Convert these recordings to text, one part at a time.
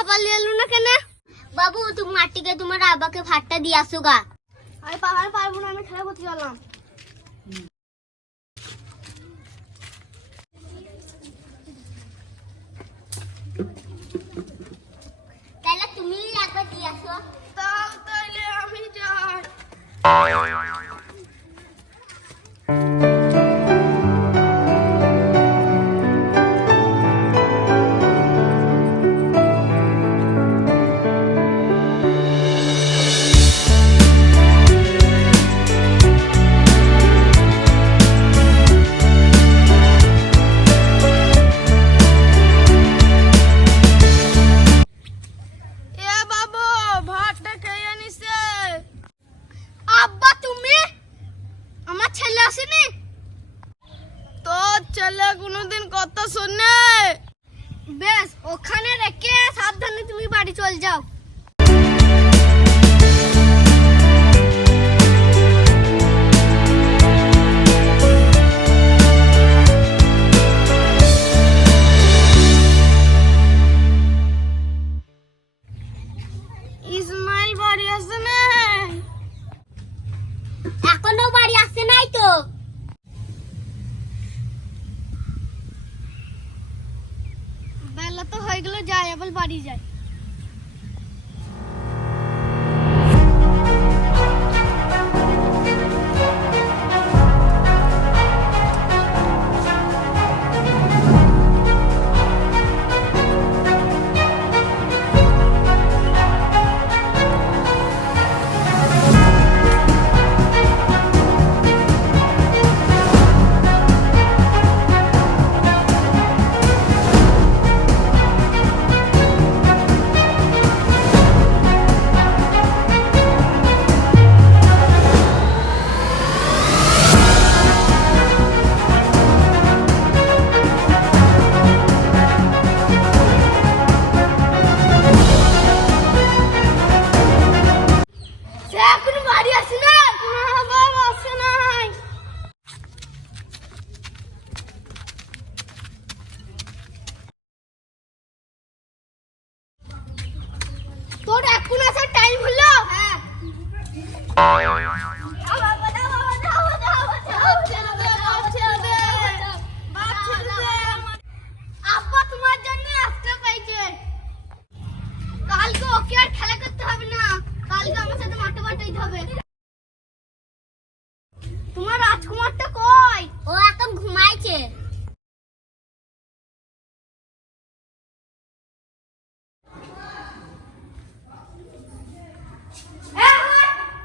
আবার লিয়ে এলো না কেন? বাবু তুমি মাটিকে তোমার আব্বাকে ভাতটা দিয়ে আসো গা। আমি পাহাড় পারব না আমি খেলা করতে চললাম তাহলে তুমি একবার দিয়ে আসো। তাহলে আমি যাই। কথা শুনে বেশ ওখানে রেখে সাবধানে তুমি বাড়ি চল যাও। বাড়ি যাই আব্বা তোমার জন্য আসতে পাইছে কালকে ওকে আর খেলা করতে হবে না। কালকে আমার সাথে মাঠে মাঠে হবে। তোমার রাজকুমারটা কই? ও এখন ঘুমাইছে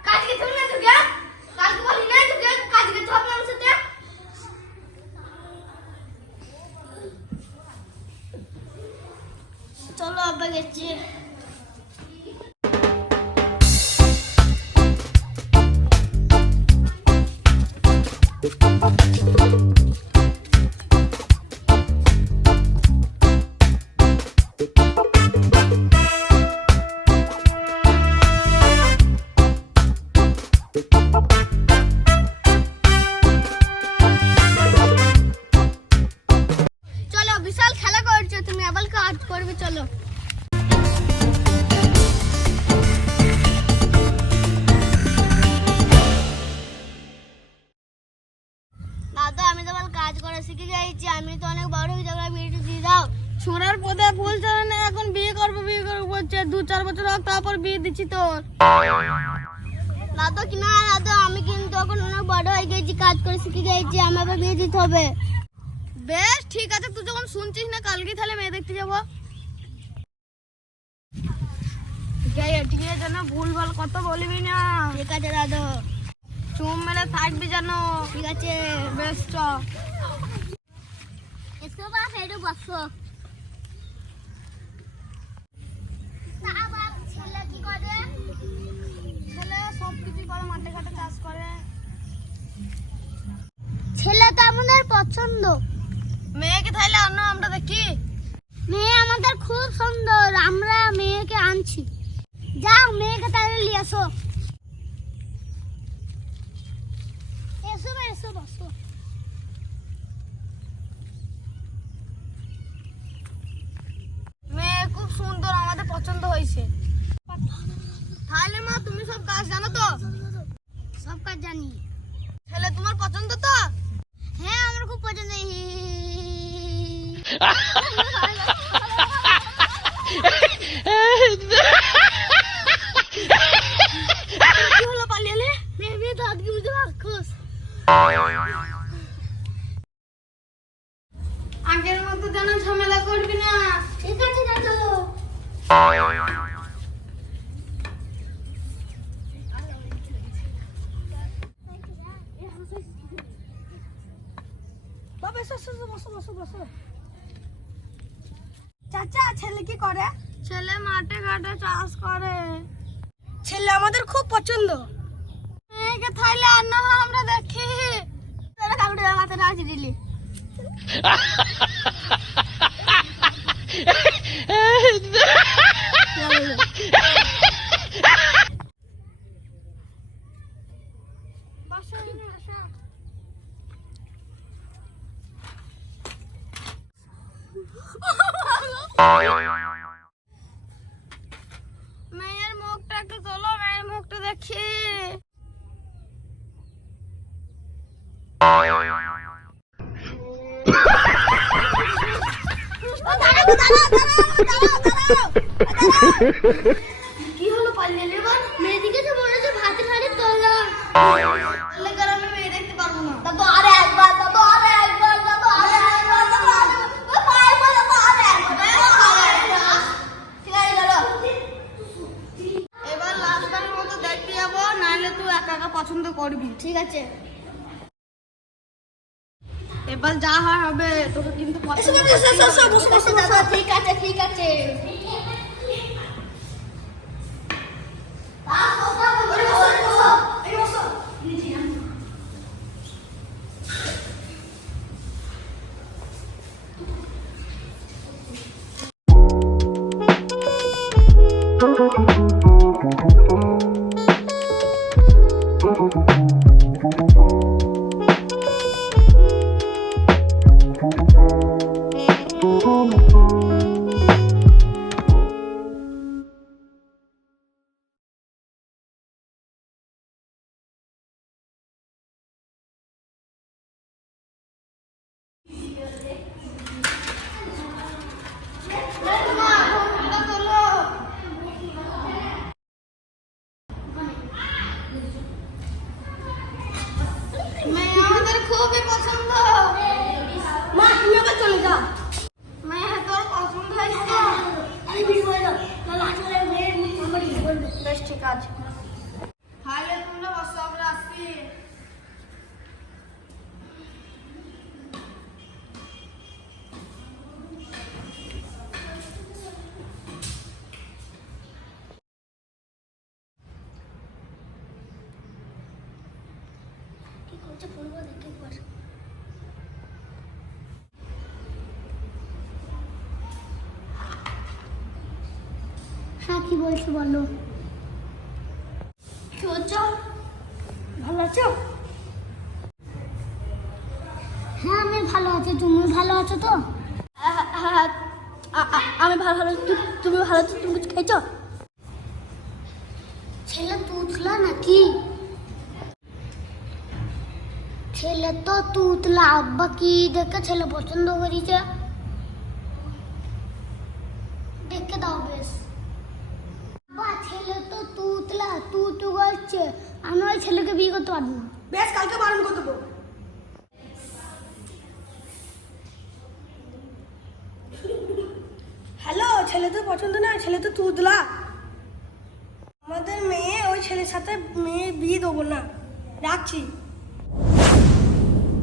কালকে তুমি না ঢুকে কালকে বলি না ঢুকে কালকে তো হবে আমার সাথে চলো আমি তো অনেক বড় হয়ে যাব বিয়েটা দিয়ে দাও। ছোড়ার পদে ফুল চলে না এখন বিয়ে করব বিয়ে করব বলছে দু চার বছর হোক তারপর বিয়ে দিচ্ছি তোর। দাদা কি না দাদা আমি কিন্তু এখন অনেক বড় হয়ে গেছি কাজ করে শিখে গেছি আমার আবার বিয়ে দিতে হবে। বেশ ঠিক আছে তুই যখন শুনছিস না কালকে তাহলে মেয়ে দেখতে যাব। এটিকে যেন ভুল ভালো কথা বলবি না। ঠিক আছে দাদা। চুম মেরে থাকবি যেন। ঠিক আছে বেশ চ। ছেলে কি করে? ছেলে সব কিছু করে মাঠে ঘাটে চাষ করে। ছেলে তো আমাদের পছন্দ। মেয়েকে তাহলে আনো আমরা দেখি। মেয়ে আমাদের খুব সুন্দর আমরা মেয়েকে আনছি। যাও মেয়েকে তাহলে নিয়ে আসো। এসো এসো বসো মেয়ে খুব সুন্দর আমাদের পছন্দ হয়েছে। তাহলে মা তুমি সব কাজ জানো তো? সব কাজ জানি। ছেলে তোমার পছন্দ তো? হ্যাঁ আমার খুব পছন্দ। কি হলো পালিয়ে মেয়ে মেয়ে তো আজকে বুঝতে রাক্ষস আগের মতো যেন ঝামেলা করবি না ঠিক আছে দাদু বাবা এসো এসো এসো, বসো বসো বসো চাচা ছেলে কি করে? ছেলে মাঠে ঘাটে চাষ করে। ছেলে আমাদের খুব পছন্দ। মেয়েকে থাইলে আর না আমরা দেখি। তোরা কাকুটা মাথা নাচি দিলি বসো এখানে বসো। মেয়ের মুখটা একটু তোলো মেয়ের মুখটা দেখি কি হলো পাল্লে মেয়েদিকে তো বলেছে ভাতের হাড়ি তোলা তাহলে কারণ আমি মেয়ে দেখতে পারব না দাদু আরে একবার দাদু আরে একবার দাদু আরে একবার দাদু আরে ওই পায়ে পড়ে দাদু আরে একবার ঠিক আছে দাদু এবার লাস্টবারের মতো দেখতে যাব নাহলে তুই একা একা পছন্দ করবি ঠিক আছে। এবার যা হয় হবে তোকে কিন্তু পছন্দ ঠিক আছে দাদা ঠিক আছে ঠিক আছে। মেয়ে আমাদের খুবই পছন্দ মা তুমি আবার চলে যাও মেয়ে তোর পছন্দ হয়েছে আমি ভিডিও করে দাও তাহলে আসলে মেয়ের আমার ভিডিও করে দাও বেশ ঠিক আছে তাহলে তোমরা বসো আমরা আসছি কি করছে বলব দেখে একবার হ্যাঁ কি বলছো বলো। কি হচ্ছে ভালো আছো? হ্যাঁ আমি ভালো আছি। তুমি ভালো আছো তো? হ্যাঁ আমি ভালো ভালো তুমি ভালো আছো? তুমি কিছু খেয়েছো? ছেলে তুতলা নাকি? ছেলে তো তুতলা। আব্বা কি দেখে ছেলে পছন্দ করেছে? দেখে দাও বেশ। ছেলে তো তুতলা, তুতু করছে। আমি ওই ছেলেকে বিয়ে বেশ, কালকে বারণ করে দেবো। হ্যালো, ছেলে তো পছন্দ না ছেলে তো তুদলা আমাদের মেয়ে ওই ছেলের সাথে মেয়ে বিয়ে দেবো না। রাখছি।